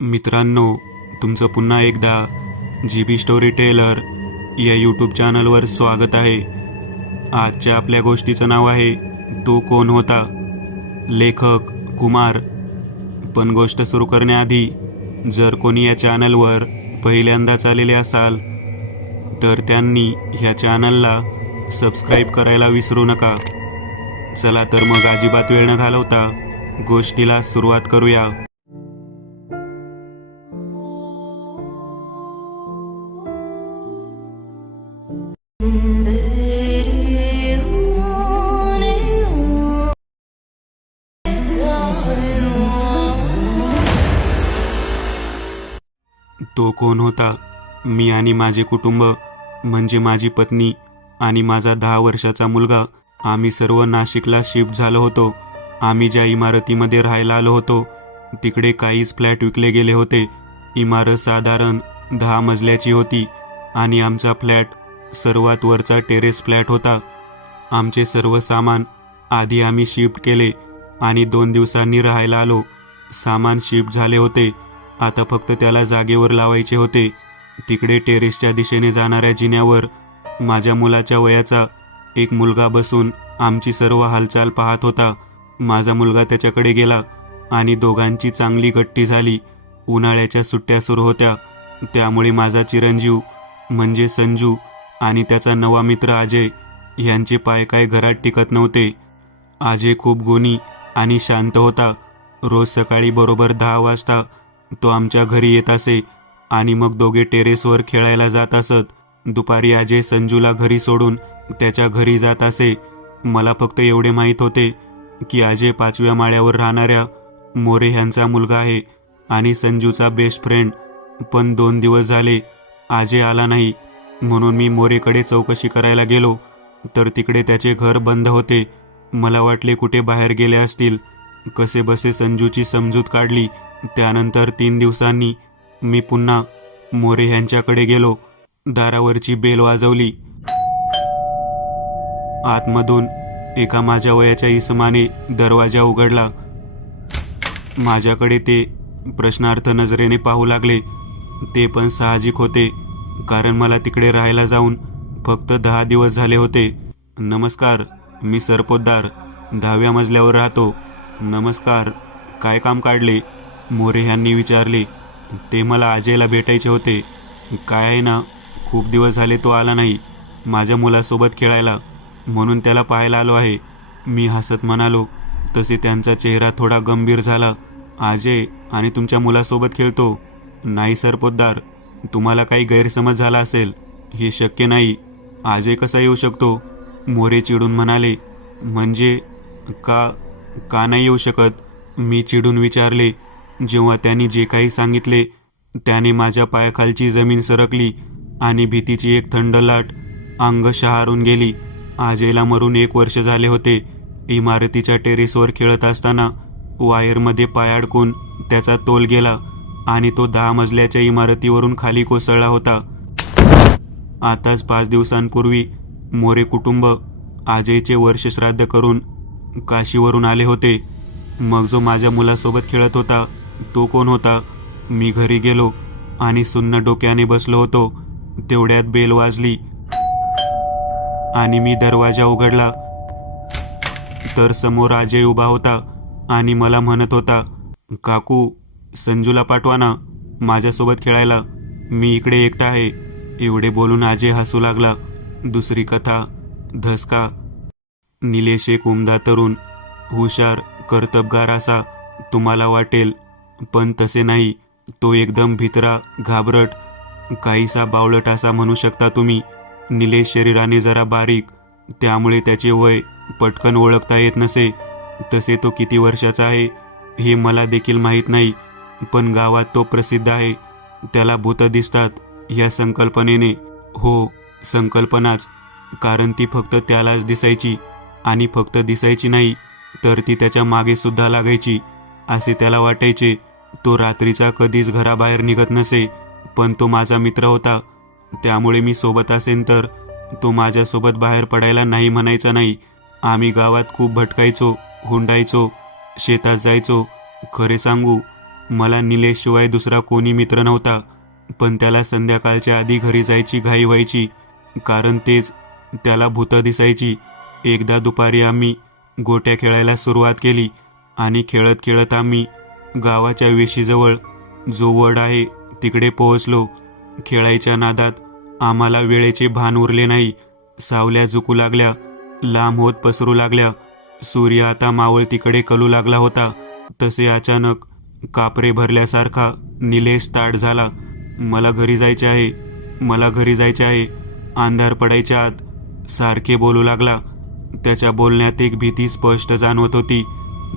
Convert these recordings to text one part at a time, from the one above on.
मित्रांनो, तुमचं पुन्हा एकदा GB स्टोरी टेलर या यूट्यूब चॅनलवर स्वागत आहे. आजच्या आपल्या गोष्टीचं नाव आहे तो कोण होता. लेखक कुमार. पण गोष्ट सुरू करण्याआधी जर कोणी या चॅनलवर पहिल्यांदाच आलेले असाल तर त्यांनी ह्या चॅनलला सबस्क्राईब करायला विसरू नका. चला तर मग अजिबात वेळ न घालवता गोष्टीला सुरुवात करूया. तो कोण होता. मी आणि माझे कुटुंब म्हणजे माझी पत्नी आणि माझा 10 वर्षाचा मुलगा आम्ही सर्व नाशिकला शिफ्ट झालो होतो. आम्ही ज्या इमारतीमध्ये राहायला आलो होतो तिकडे काहीच फ्लॅट विकले गेले होते. इमारत साधारण 10 मजल्याची होती आणि आमचा फ्लॅट सर्वात वरचा टेरेस फ्लॅट होता. आमचे सर्व सामान आधी आम्ही शिफ्ट केले आणि 2 दिवसांनी राहायला आलो. सामान शिफ्ट झाले होते, आता फक्त त्याला जागेवर लावायचे होते. तिकडे टेरेसच्या दिशेने जाणाऱ्या जिन्यावर माझ्या मुलाच्या वयाचा एक मुलगा बसून आमची सर्व हालचाल पाहत होता. माझा मुलगा त्याच्याकडे गेला आणि दोघांची चांगली गट्टी झाली. उन्हाळ्याच्या सुट्ट्या सुरू होत्या, त्यामुळे माझा चिरंजीव म्हणजे संजू आणि त्याचा नवा मित्र अजय यांचे पाय काय घरात टिकत नव्हते. अजय खूप गुणी आणि शांत होता. रोज सकाळी बरोबर 10 वाजता तो आमच्या घरी येत असे आणि मग दोघे टेरेसवर खेळायला जात असत. दुपारी अजय संजूला घरी सोडून त्याच्या घरी जात असे. मला फक्त एवढे माहीत होते की अजय 5व्या माळ्यावर राहणाऱ्या मोरे ह्यांचा मुलगा आहे आणि संजूचा बेस्ट फ्रेंड. पण 2 दिवस झाले अजय आला नाही, म्हणून मी मोरेकडे चौकशी करायला गेलो तर तिकडे त्याचे घर बंद होते. मला वाटले कुठे बाहेर गेले असतील. कसेबसे संजूची समजूत काढली. त्यानंतर 3 दिवसांनी मी पुन्हा मोरे ह्यांच्याकडे गेलो. दारावरची बेल वाजवली. आतमधून एका माझ्या वयाच्या इसमाने दरवाजा उघडला. माझ्याकडे ते प्रश्नार्थ नजरेने पाहू लागले. ते पण साहजिक होते, कारण मला तिकडे राहायला जाऊन फक्त 10 दिवस झाले होते. नमस्कार, मी सरपोतदार, 10व्या मजल्यावर राहतो. नमस्कार, काय काम काढले? मोरे ह्यांनी विचारले. ते मला अजयला भेटायचे होते. काय आहे ना, खूप दिवस झाले तो आला नाही माझ्या मुलासोबत खेळायला, म्हणून त्याला पाहायला आलो आहे. मी हसत म्हणालो. तसे त्यांचा चेहरा थोडा गंभीर झाला. अजय आणि तुमच्या मुलासोबत खेळतो? नाही सरपोतदार, तुम्हाला काही गैरसमज झाला असेल. हे शक्य नाही. अजय कसा येऊ शकतो? मोरे चिडून म्हणाले. म्हणजे का नाही येऊ शकत? मी चिडून विचारले. जेव्हा त्यांनी जे काही सांगितले त्याने माझ्या पायाखालची जमीन सरकली आणि भीतीची एक थंड लाट अंग शहारून गेली. अजयला मरून 1 वर्ष झाले होते. इमारतीच्या टेरेसवर खेळत असताना वायरमध्ये पाय अडकून त्याचा तोल गेला आणि तो 10 मजल्याच्या इमारतीवरून खाली कोसळला होता. आताच 5 दिवसांपूर्वी मोरे कुटुंब अजयचे वर्षश्राद्ध करून काशीवरून आले होते. मग जो माझ्या मुलासोबत खेळत होता तो कोण होता? मी घरी गेलो आणि सुन्न डोक्याने बसलो होतो. तेवढ्यात बेल वाजली आणि मी दरवाजा उघडला तर समोर अजय उभा होता आणि मला म्हणत होता, काकू, संजूला पाठवा ना माझ्यासोबत खेळायला, मी इकडे एकटा आहे. एवढे बोलून अजय हसू लागला. दुसरी कथा. धसका. निलेश एक उमदा तरुण, हुशार, कर्तबगार असा तुम्हाला वाटेल, पण तसे नाही. तो एकदम भित्रा, घाबरट, काहीसा बावळट असा म्हणू शकता तुम्ही. निलेश शरीराने जरा बारीक, त्यामुळे त्याचे वय पटकन ओळखता येत नसे. तसे तो किती वर्षाचा आहे हे मला देखील माहीत नाही, पण गावात तो प्रसिद्ध आहे. त्याला भूत दिसतात या संकल्पनेने. हो, संकल्पनाच, कारण ती फक्त त्यालाच दिसायची आणि फक्त दिसायची नाही तर ती त्याच्या मागे सुद्धा लागायची असे त्याला वाटायचे. तो रात्रीचा कधीच घराबाहेर निघत नसे, पण तो माझा मित्र होता, त्यामुळे मी सोबत असेन तर तो माझ्यासोबत बाहेर पडायला नाही म्हणायचा नाही. आम्ही गावात खूप भटकायचो, हुंडायचो, शेतात जायचो. खरे सांगू, मला निलेशशिवाय दुसरा कोणी मित्र नव्हता, पण त्याला संध्याकाळच्या आधी घरी जायची घाई व्हायची, कारण तेच त्याला भूतं दिसायची. एकदा दुपारी आम्ही गोट्या खेळायला सुरुवात केली आणि खेळत खेळत आम्ही गावाच्या वेशीजवळ जो वड आहे तिकडे पोहोचलो. खेळायच्या नादात आम्हाला वेळेचे भान उरले नाही. सावल्या झुकू लागल्या, लांब होत पसरू लागल्या. सूर्य आता मावळतीकडे कलू लागला होता. तसे अचानक कापरे भरल्यासारखा निलेश ताठ झाला. मला घरी जायचे आहे, मला घरी जायचे आहे, अंधार पडायच्या आत सारखे बोलू लागला. त्याच्या बोलण्यात एक भीती स्पष्ट जाणवत होती.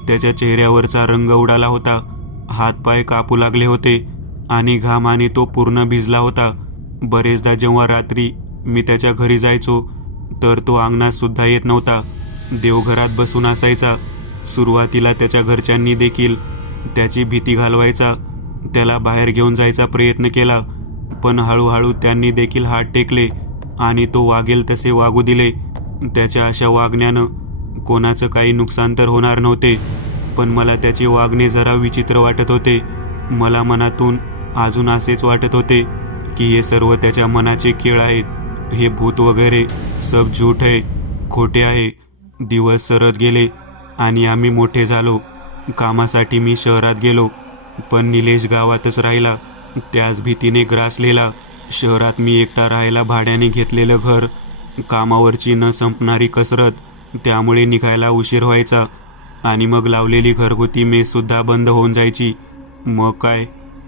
त्याच्या चेहऱ्यावरचा रंग उडाला होता, हातपाय कापू लागले होते आणि घामाने तो पूर्ण भिजला होता. बरेचदा जेव्हा रात्री मी त्याच्या घरी जायचो तर तो अंगणात सुद्धा येत नव्हता, देवघरात बसून असायचा. सुरुवातीला त्याच्या घरच्यांनी देखील त्याची भीती घालवायचा त्याला बाहेर घेऊन जायचा प्रयत्न केला, पण हळूहळू त्यांनी देखील हात टेकले आणि तो वागेल तसे वागू दिले. त्याच्या अशा वागण्यानं कोणाचं काही नुकसान तर होणार नव्हते, पण मला त्याचे वागणे जरा विचित्र वाटत होते. मला मनातून अजून असेच वाटत होते की हे सर्व त्याच्या मनाचे खेळ आहेत, हे भूत वगैरे सब झूठ आहे, खोटे आहे. दिवस सरत गेले आणि आम्ही मोठे झालो. कामासाठी मी शहरात गेलो, पण निलेश गावातच राहिला, त्याच भीतीने ग्रासलेला. शहरात मी एकटा राहायला भाड्याने घेतलेलं घर, कामावरची न संपणारी कसरत, त्यामुळे निघायला उशीर व्हायचा आणि मग लावलेली घरगुती मेससुद्धा बंद होऊन जायची. मग काय,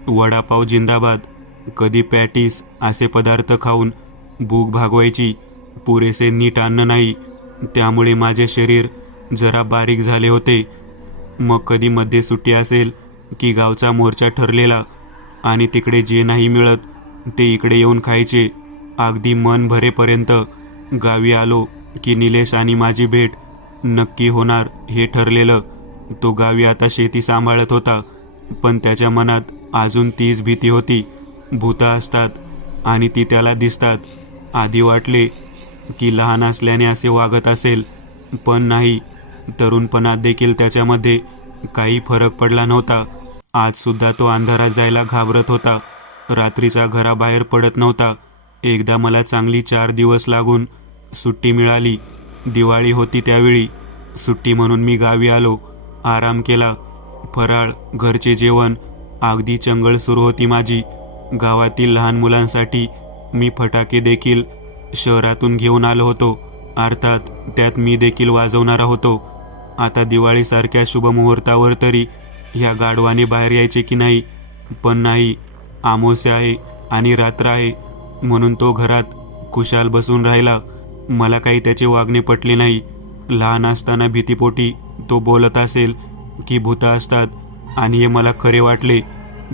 वडापाव जिंदाबाद, कधी पॅटीस असे पदार्थ खाऊन भूक भागवायची. पुरेसे नीट अन्न नाही, त्यामुळे माझे शरीर जरा बारीक झाले होते. मग कधी मध्ये सुट्टी असेल की गावचा मोर्चा ठरलेला आणि तिकडे जे नाही मिळत ते इकडे येऊन खायचे. अगदी मन भरेपर्यंत. गावी आलो की निलेश आणि माझी भेट नक्की होणार हे ठरलेलं. तो गावी आता शेती सांभाळत होता, पण त्याच्या मनात अजून तीच भीती होती. भूतं असतात आणि ती त्याला दिसतात. आधी वाटले की लहान असल्याने असे वागत असेल, पण नाही. तरुणपणात देखील त्याच्यामध्ये काही फरक पडला नव्हता. आजसुद्धा तो अंधारात जायला घाबरत होता, रात्रीचा घराबाहेर पडत नव्हता. एकदा मला चांगली 4 दिवस लागून सुट्टी मिळाली. दिवाळी होती त्यावेळी. सुट्टी म्हणून मी गावी आलो, आराम केला. फराळ, घरचे जेवण, अगदी चंगळ सुरू होती माझी. गावातील लहान मुलांसाठी मी फटाके देखील शहरातून घेऊन आलो होतो, अर्थात त्यात मी देखील वाजवणारा होतो. आता दिवाळीसारख्या शुभमुहूर्तावर तरी ह्या गाढवाने बाहेर यायचे की नाही, पण नाही. अमावस्या आहे आणि रात्र आहे म्हणून तो घरात खुशाल बसून राहिला. मला काही त्याचे वागणे पटले नाही. लहान असताना भीतीपोटी तो बोलत असेल की भूतं असतात आणि हे मला खरे वाटले,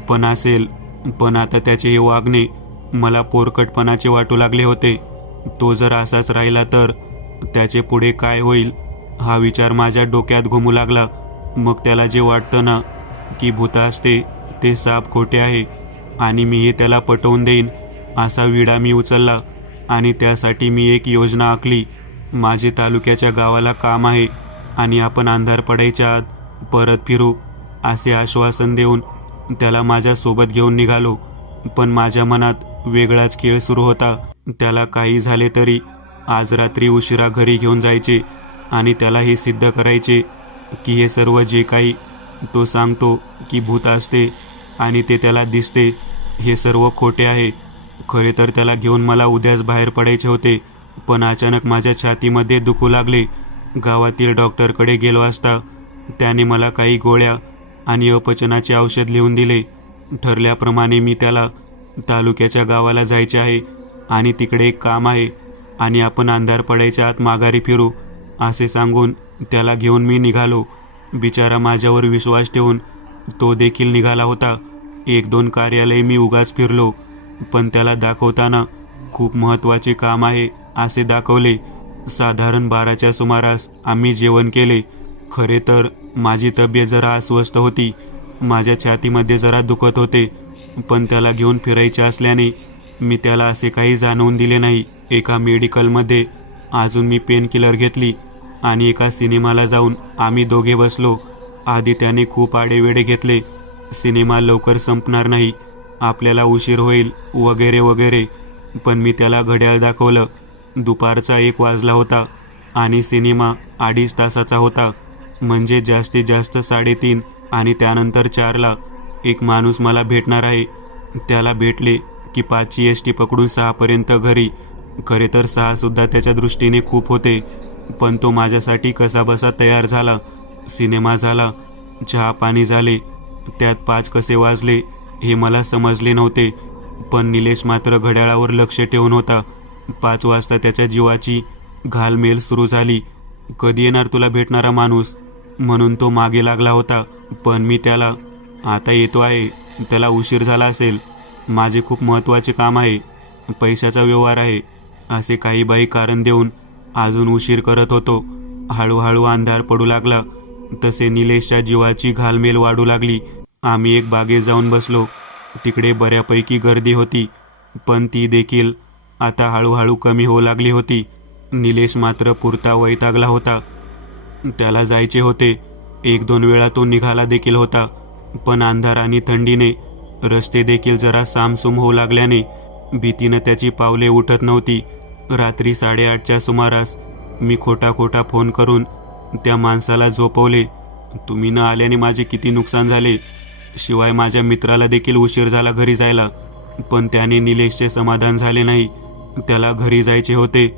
पण असेल. पण आता त्याचे हे वागणे मला पोरकटपणाचे वाटू लागले होते. तो जर असाच राहिला तर त्याचे पुढे काय होईल हा विचार माझ्या डोक्यात घुमू लागला. मग त्याला जे वाटतं ना की भूतं असते ते साप खोटे आहे आणि मी हे त्याला पटवून देईन, असा विडा मी उचलला आणि त्यासाठी मी एक योजना आखली. माझे तालुक्याच्या गावाला काम आहे आणि आपण अंधार पडायच्या आत परत फिरू, असे आश्वासन देऊन त्याला माझ्यासोबत घेऊन निघालो. पण माझ्या मनात वेगळाच खेळ सुरू होता. त्याला काही झाले तरी आज रात्री उशिरा घरी घेऊन जायचे आणि त्याला हे सिद्ध करायचे की हे सर्व जे काही तो सांगतो की भूत असते आणि ते त्याला दिसते हे सर्व खोटे आहे. खरे तर त्याला घेऊन मला उद्याच बाहेर पडायचे होते, पण अचानक माझ्या छातीमध्ये दुखू लागले. गावातील डॉक्टरकडे गेलो असता त्याने मला काही गोळ्या आणि अपचनाचे औषध लिहून दिले. ठरल्याप्रमाणे मी त्याला तालुक्याच्या गावाला जायचे आहे आणि तिकडे एक काम आहे आणि आपण अंधार पडायच्या आत माघारी फिरू, असे सांगून त्याला घेऊन मी निघालो. बिचारा माझ्यावर विश्वास ठेवून तो देखील निघाला होता. 1-2 कार्यालय मी उगाच फिरलो, पण त्याला दाखवताना खूप महत्त्वाचे काम आहे असे दाखवले. साधारण 12च्या सुमारास आम्ही जेवण केले. खरे तर माझी तब्येत जरा अस्वस्थ होती, माझ्या छातीमध्ये जरा दुखत होते, पण त्याला घेऊन फिरायचे असल्याने मी त्याला असे काही जाणवून दिले नाही. एका मेडिकलमध्ये अजून मी पेनकिलर घेतली आणि एका सिनेमाला जाऊन आम्ही दोघे बसलो. आधी त्याने खूप आडेवेडे घेतले, सिनेमा लवकर संपणार नाही, आपल्याला उशीर होईल वगैरे वगैरे. पण मी त्याला घड्याळ दाखवलं. दुपारचा 1 वाजला होता आणि सिनेमा 2.5 तासाचा होता. म्हणजे जास्तीत जास्त 3:30 आणि त्यानंतर 4ला एक माणूस मला भेटणार आहे. त्याला भेटले की 5ची एस टी पकडून 6पर्यंत घरी. खरे तर 6सुद्धा त्याच्या दृष्टीने खूप होते, पण तो माझ्यासाठी कसाबसा तयार झाला. सिनेमा झाला, चहा पाणी झाले. त्यात 5 कसे वाजले हे मला समजले नव्हते, पण निलेश मात्र घड्याळावर लक्ष ठेवून होता. 5 वाजता त्याच्या जीवाची घालमेल सुरू झाली. कधी येणार तुला भेटणारा माणूस, म्हणून तो मागे लागला होता. पण मी त्याला, आता येतो आहे, त्याला उशीर झाला असेल, माझे खूप महत्त्वाचे काम आहे, पैशाचा व्यवहार आहे, असे काही बाई कारण देऊन अजून उशीर करत होतो. हळूहळू अंधार पडू लागला, तसे निलेशच्या जीवाची घालमेल वाढू लागली. आम्ही एक बागेत जाऊन बसलो. तिकडे बऱ्यापैकी गर्दी होती, पण ती देखील आता हळूहळू कमी होऊ लागली होती. निलेश मात्र पुरता वैतागला होता. त्याला जायचे होते. 1-2 वेळा तो निघाला देखील होता, पण अंधार आणि थंडीने रस्ते देखील जरा सामसूम होऊ लागल्याने भीतीनं त्याची पावले उठत नव्हती. रात्री 8:30च्या सुमारास मी खोटा फोन करून त्या माणसाला झोपवले. तुम्ही न आल्याने माझे किती नुकसान झाले, शिवाय माझ्या मित्राला देखील उशीर झाला घरी जायला. पण त्याने निलेशचे समाधान झाले नाही. त्याला घरी जायचे होते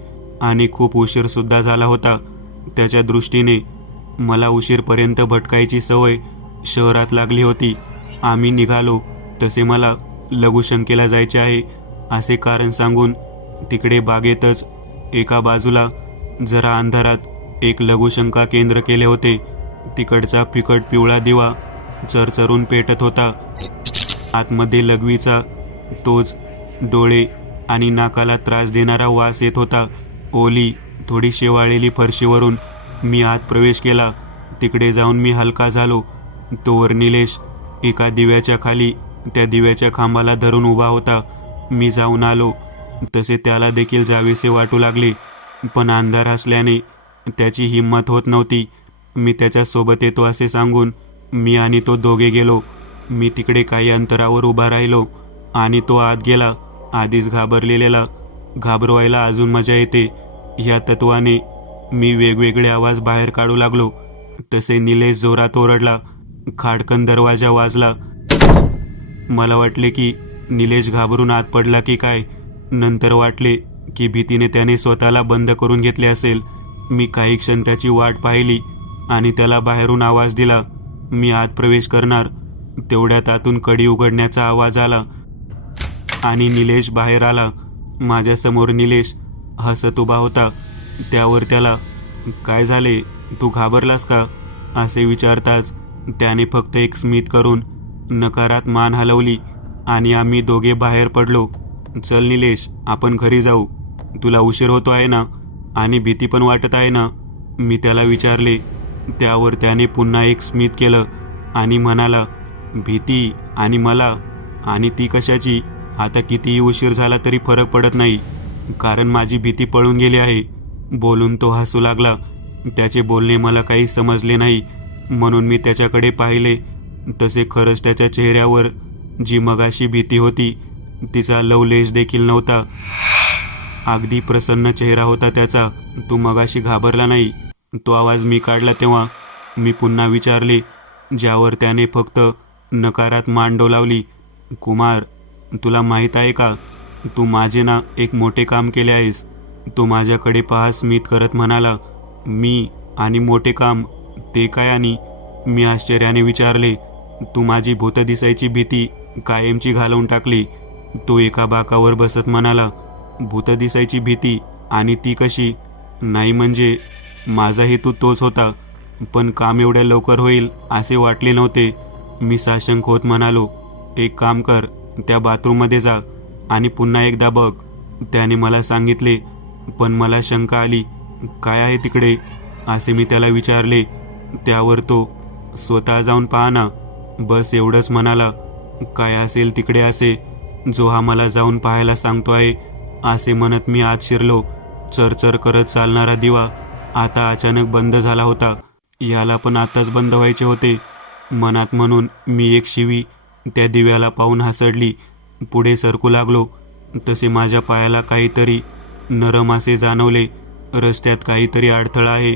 आणि खूप उशीरसुद्धा झाला होता. त्याच्या दृष्टीने मला उशीरपर्यंत भटकायची सवय शहरात लागली होती. आम्ही निघालो. तसे मला लघुशंकेला जायचे आहे असे कारण सांगून तिकडे बागेतच एका बाजूला जरा अंधारात एक लघुशंका केंद्र केले होते. तिकडचा फिकट पिवळा दिवा चरचरून पेटत होता. आतमध्ये लघवीचा तोच डोळे आणि नाकाला त्रास देणारा वास येत होता. ओली, थोडी शेवाळलेली फरशीवरून मी आत प्रवेश केला. तिकडे जाऊन मी हलका झालो. तोवर निलेश एका दिव्याच्या खाली त्या दिव्याच्या खांबाला धरून उभा होता. मी जाऊन आलो तसे त्याला देखील जावेसे वाटू लागले, पण अंधार असल्याने त्याची हिंमत होत नव्हती. मी त्याच्यासोबत येतो असे सांगून मी आणि तो दोघे गेलो. मी तिकडे काही अंतरावर उभा राहिलो आणि तो आत गेला. आधीच घाबरलेल्याला घाबरवायला अजून मजा येते, ह्या तत्वाने मी वेगवेगळे आवाज बाहेर काढू लागलो. तसे निलेश जोरात ओरडला. खाडकन दरवाजा वाजला. मला वाटले की निलेश घाबरून आत पडला की काय. नंतर वाटले की भीतीने त्याने स्वतःला बंद करून घेतले असेल. मी काही क्षण त्याची वाट पाहिली आणि त्याला बाहेरून आवाज दिला. मी आत प्रवेश करणार तेवढ्यात आतून कडी उघडण्याचा आवाज आला आणि निलेश बाहेर आला. माझ्यासमोर निलेश हसत उभा होता. त्यावर त्याला, काय झाले, तू घाबरलास का, असे विचारताच त्याने फक्त एक स्मित करून नकारात मान हलवली आणि आम्ही दोघे बाहेर पडलो. चल निलेश, आपण घरी जाऊ, तुला उशीर होतो आहे ना आणि भीती पण वाटत आहे ना, मी त्याला विचारले. त्यावर त्याने पुन्हा एक स्मित केलं आणि म्हणाला, भीती आणि मला आणि ती कशाची, आता कितीही उशीर झाला तरी फरक पडत नाही, कारण माझी भीती पळून गेली आहे. बोलून तो हसू लागला. त्याचे बोलणे मला काही समजले नाही, म्हणून मी त्याच्याकडे पाहिले. तसे खरंच त्याच्या चेहऱ्यावर जी मगाशी भीती होती तिचा लवलेश देखील नव्हता. अगदी प्रसन्न चेहरा होता त्याचा. तू मगाशी घाबरला नाही, तो आवाज मी काढला तेव्हा, मी पुन्हा विचारले. ज्यावर त्याने फक्त नकारात मान डोलावली. कुमार, तुला माहीत आहे का, तू माझे ना एक मोठे काम केले आहेस. तो माझ्याकडे पाहा स्मित करत म्हणाला. मी आणि मोठे काम, ते काय? आणि मी आश्चर्याने विचारले. तू माझी भूत दिसायची भीती कायमची घालवून टाकली. तो एका बाकावर बसत म्हणाला. भूत दिसायची भीती आणि ती कशी? नाही म्हणजे माझा हेतू तोच होता, पण काम एवढ्या लवकर होईल असे वाटले नव्हते. मी साशंक होत म्हणालो. एक काम कर, त्या बाथरूममध्ये जा आणि पुन्हा एकदा बघ, त्याने मला सांगितले. पण मला शंका आली. काय आहे तिकडे, असे मी त्याला विचारले. त्यावर तो, स्वतः जाऊन पहा ना, बस एवढंच म्हणाला. काय असेल तिकडे असे, जो हा मला जाऊन पाहायला सांगतो आहे, असे म्हणत मी आत शिरलो. चरचर करत चालणारा दिवा आता अचानक बंद झाला होता. याला पण आताच बंद व्हायचे होते. मनात म्हणून मी एक शिवी त्या दिव्याला पाहून हसडली. पुढे सरकू लागलो तसे माझ्या पायाला काहीतरी नरम असे जाणवले. रस्त्यात काहीतरी अडथळा आहे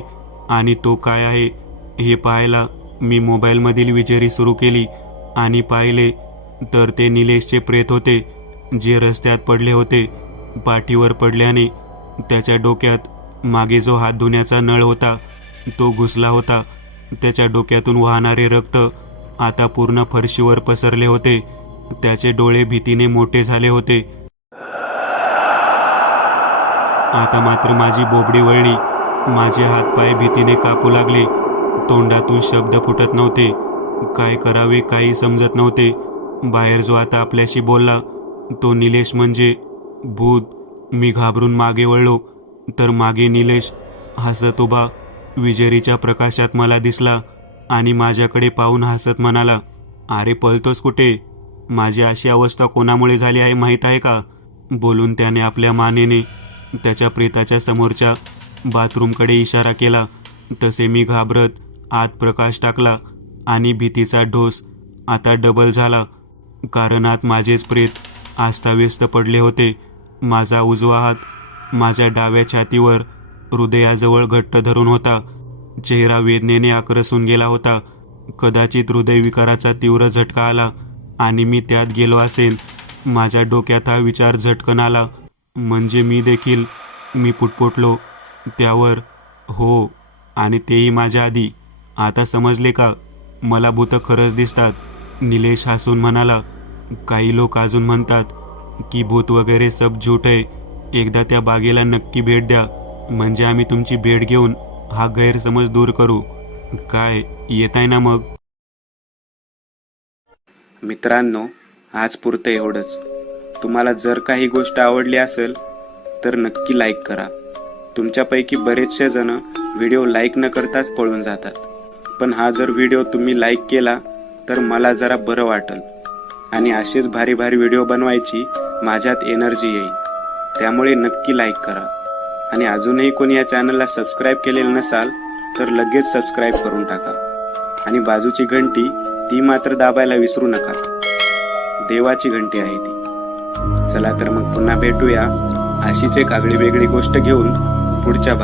आणि तो काय आहे हे पाहायला मी मोबाईलमधील विजेरी सुरू केली आणि पाहिले तर ते निलेशचे प्रेत होते, जे रस्त्यात पडले होते. पाठीवर पडल्याने त्याच्या डोक्यात मागे जो हात धुण्याचा नळ होता तो घुसला होता. त्याच्या डोक्यातून वाहणारे रक्त आता पूर्ण फरशीवर पसरले होते. त्याचे डोळे भीतीने मोठे झाले होते. आता मात्र माझी बोबडी वळली. माझे हातपाय भीतीने कापू लागले. तोंडातून शब्द फुटत नव्हते. काय करावे काही समजत नव्हते. बाहेर जो आता आपल्याशी बोलला तो निलेश म्हणजे भूत. मी घाबरून मागे वळलो तर मागे निलेश हसत उभा विजेरीच्या प्रकाशात मला दिसला आणि माझ्याकडे पाहून हसत म्हणाला, अरे पळतोस कुठे? माझी अशी अवस्था कोणामुळे झाली आहे माहीत आहे का? बोलून त्याने आपल्या मानेने त्याच्या प्रेताच्या समोरच्या बाथरूमकडे इशारा केला. तसे मी घाबरत आत प्रकाश टाकला आणि भीतीचा ढोस आता डबल झाला, कारण आत माझेच प्रेत आस्थाव्यस्त पडले होते. माझा उजवा हात माझ्या डाव्या छातीवर हृदयाजवळ घट्ट धरून होता. चेहरा वेदनेने आक्रसून गेला होता. कदाचित हृदयविकाराचा तीव्र झटका आला आणि मी त्यात गेलो असेन. माझ्या डोक्यात हा विचार झटकन आला. म्हणजे मी पुटपुटलो त्यावर. हो, आणि तेही माझ्या आधी. आता समजले का? मला भूतं खरंच दिसतात. निलेश हसून म्हणाला, काही लोक अजून म्हणतात की भूत वगैरे सब झूट आहे. एकदा त्या बागेला नक्की भेट द्या, म्हणजे आम्ही तुमची भेट घेऊन हा गैरसमज दूर करू. काय येताय ना मग? मित्रांनो, आज पुरतं एवढंच. तुम्हाला जर काही गोष्ट आवडली असेल तर नक्की लाईक करा. तुमच्यापैकी बरेचसे जण व्हिडिओ लाईक न करताच पळून जातात, पण हा जर व्हिडिओ तुम्ही लाईक केला तर मला जरा बरं वाटेल आणि असेच भारी भारी व्हिडिओ बनवायची माझ्यात एनर्जी येईल. त्यामुळे नक्की लाईक करा. आणि अजूनही कोणी या चॅनलला सबस्क्राईब केलेलं नसाल तर लगेच सबस्क्राईब करून टाका. आणि बाजूची घंटी ती मात्र दाबायला विसरू नका. देवाची घंटी आहे ती. चला तर मग पुन्हा भेटूया अशीच एक आगळी वेगळी गोष्ट घेऊन पुढच्या